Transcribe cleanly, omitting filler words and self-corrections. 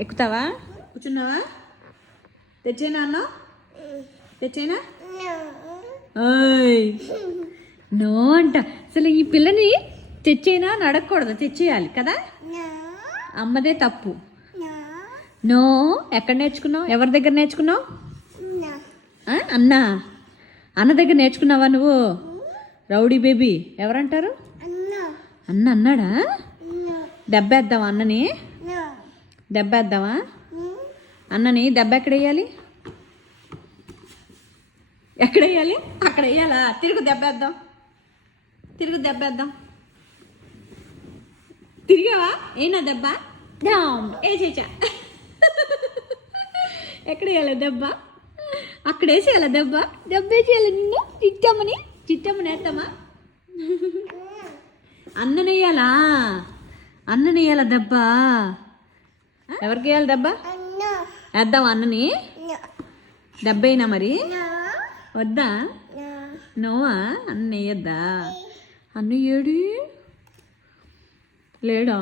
ఎక్కుతావా? కూర్చున్నావా? తెచ్చేనా అన్న? తెచ్చేనా? నో అంట. అసలు ఈ పిల్లని తెచ్చేనా అని అడగకూడదు, తెచ్చేయాలి కదా. అమ్మదే తప్పు. నో. ఎక్కడ నేర్చుకున్నావు? ఎవరి దగ్గర నేర్చుకున్నావు? అన్న దగ్గర నేర్చుకున్నావా నువ్వు? రౌడీ బేబీ ఎవరంటారు? అన్న అన్నాడా? దెబ్బేద్దామా అన్నని? దెబ్బేద్దామా అన్నని? దెబ్బ ఎక్కడ వేయాలి? ఎక్కడ వేయాలి? అక్కడ వేయాలా? తిరుగు దెబ్బేద్దాం. తిరిగావా? ఏనా దెబ్బ? ఏ చేచా. ఎక్కడ వేయాలి దెబ్బ? అక్కడ వేసేయాల దెబ్బ. వేసేయాలి నిన్ను. చిట్టమ్మని వేస్తామా? అన్ననేయాలా దెబ్బ? ఎవరికి వేయాలి దెబ్బ? వేద్దాం అన్నని. దెబ్బ అయినా మరి వద్దా? నోవా? అన్న వేయద్దా? అన్న ఏడు లేడా?